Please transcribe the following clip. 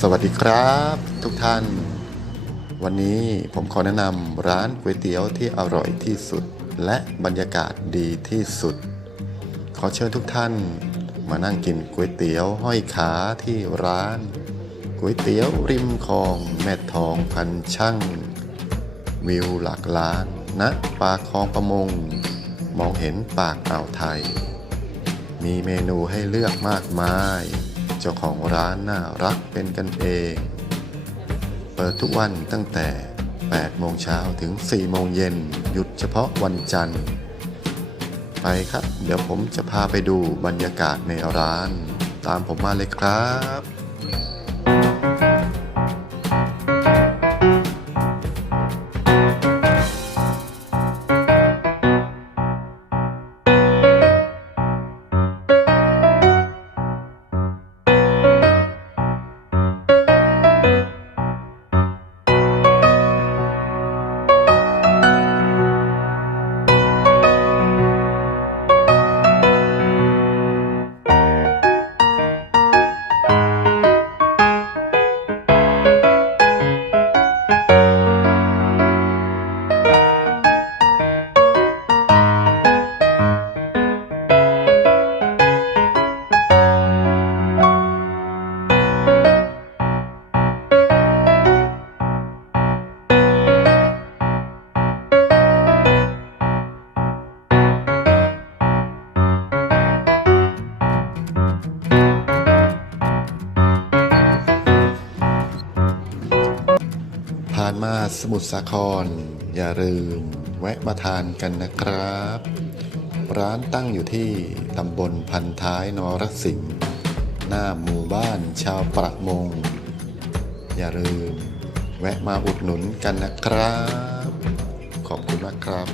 สวัสดีครับ ทุกท่าน วันนี้ผมขอแนะนำร้านก๋วยเตี๋ยวที่อร่อยที่สุด และบรรยากาศดีที่สุด ขอเชิญทุกท่าน มานั่งกินก๋วยเตี๋ยวห้อยขาที่ร้านก๋วยเตี๋ยวริมคลองแม่ทองพันช่างวิวหลักล้านณปากคลองประมง มองเห็นปากอ่าวไทย มีเมนูให้เลือกมากมาย จ้าของร้านน่ารักเป็นกันเอง เปิดทุกวันตั้งแต่ 8 โมงเช้าถึง 4 โมงเย็น หยุดเฉพาะวันจันทร์ ไปครับ เดี๋ยวผมจะพาไปดูบรรยากาศในร้าน ตามผมมาเลยครับ ผ่านมาสมุทรสาคร อย่าลืมแวะมาทานกันนะครับ ร้านตั้งอยู่ที่ตำบลพันท้ายนรสิงห์หน้าหมู่บ้านชาวประมง อย่าลืมแวะมาอุดหนุนกันนะครับ ขอบคุณมากครับ